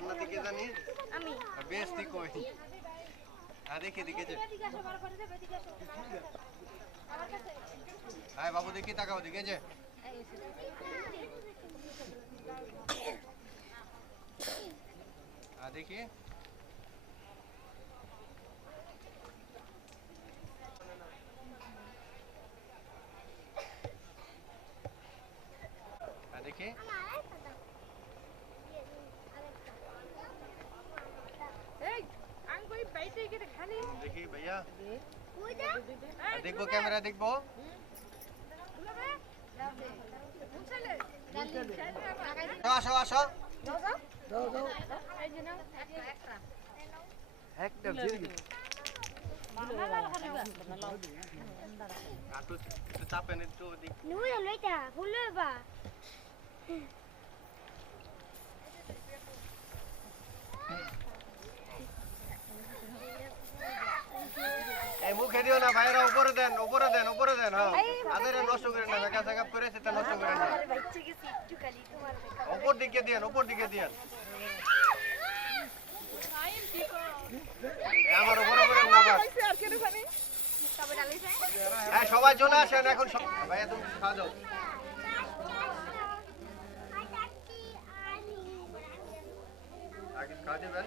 রান্না দিকে জানি আমি বেশ ঠিক কই হ্যাঁ দেখি দেখে যে এদিকে আসো বার করে দেবে এদিকে আসো আমার কাছে হ্যাঁ বাবু দেখি তাকাও দেখে যে এই এসে। হ্যাঁ দেখি হ্যাঁ দেখি বাইতে গিয়ে খালি দেখি ভাইয়া এই, হ্যাঁ, দেখবো ক্যামেরা দেখবো দুলাবে, কোন ছেলে? আসো আসো এই যে নাও। একটা একটু একটু চাপেন একটু দিক নুই লইতা ফুলে বা দেন উপরে দেন উপরে দেন হ্যাঁ। আদের নষ্ট করেন না মেকআপ সেকআপ করে সেটা নষ্ট করেন না। উপর দিকে দিয়েন উপর দিকে এই আমার উপরে করেন না হ্যাঁ সবাই চলে আসেন এখন ভাইয়া তুমি আগে দেবেন?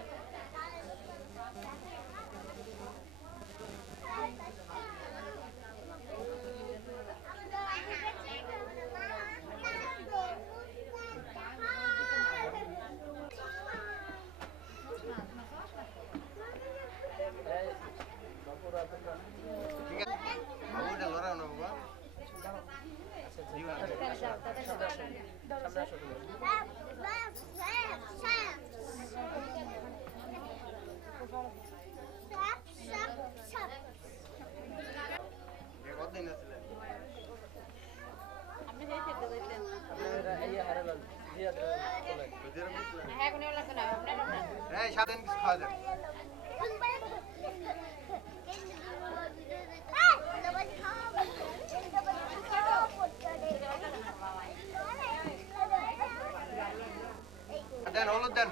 এই সারাদিন কিছু খাওয়া যাবে দেন হলুদ দেন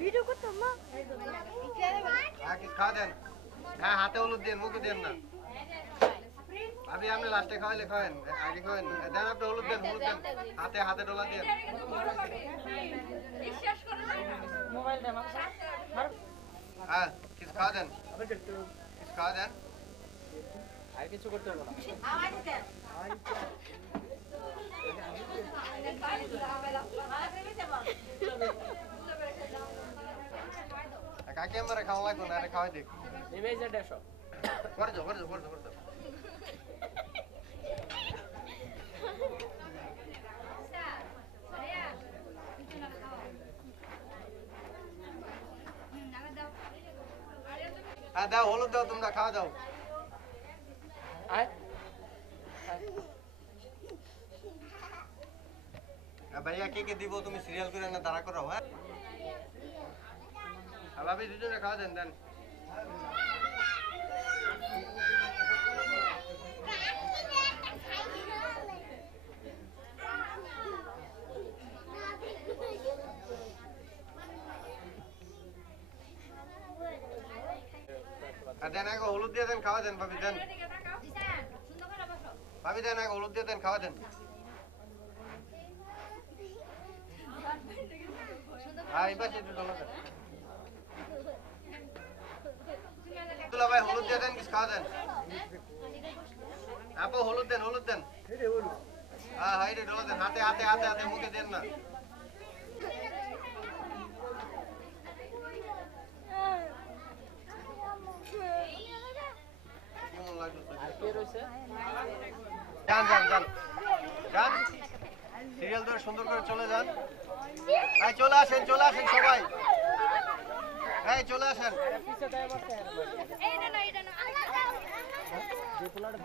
ভিডিও করতাম না হ্যাঁ কিছু খাওয়া দেন হ্যাঁ হাতে হলুদ দেন, মুখে দেন না। ভাবি, আপনি লাস্টে খাওয়াইলে খাওয়েন, আগে খাওয়েন। দেন আপনি হলুদ দেন হলুদ দেন। হাতে হাতে ডোলা দেন। হ্যাঁ কিছু খাওয়া দেন? কিছু খাওয়া দেন? আমার খাওয়া লাগবে না আরে খাওয়াই দেখ। করে যাও করে যাও করে যাও করে যাও হ্যাঁ দাও হলুদ দাও তোমরা খাওয়া দাও। হ্যাঁ, ভাইয়া কে কে দিব? তুমি সিরিয়াল করে না দাঁড়া করো হ্যাঁ? ভাবি দুজনে খাওয়া দেন দেন দেন আগে হলুদ দিয়ে দেন, খাওয়া দেন, ভাবি দেন। ভাবি, দেন আগে হলুদ দিয়ে দেন, খাওয়া দেন। হ্যাঁ এবার সেটা ডলা দেন দুলা ভাই হলুদ দিয়ে দেন কিছু খাওয়া দেন। আপু হলুদ দেন হলুদ দেন। হ্যাঁ হাই রে ডলা দেন। হাতে হাতে হাতে হাতে মুখে দেন না। যান যান যান। যান। সিরিয়াল ধরে সুন্দর করে চলে যান। চলে আসেন চলে আসেন সবাই। এই চলে আসেন। যে পোলাটা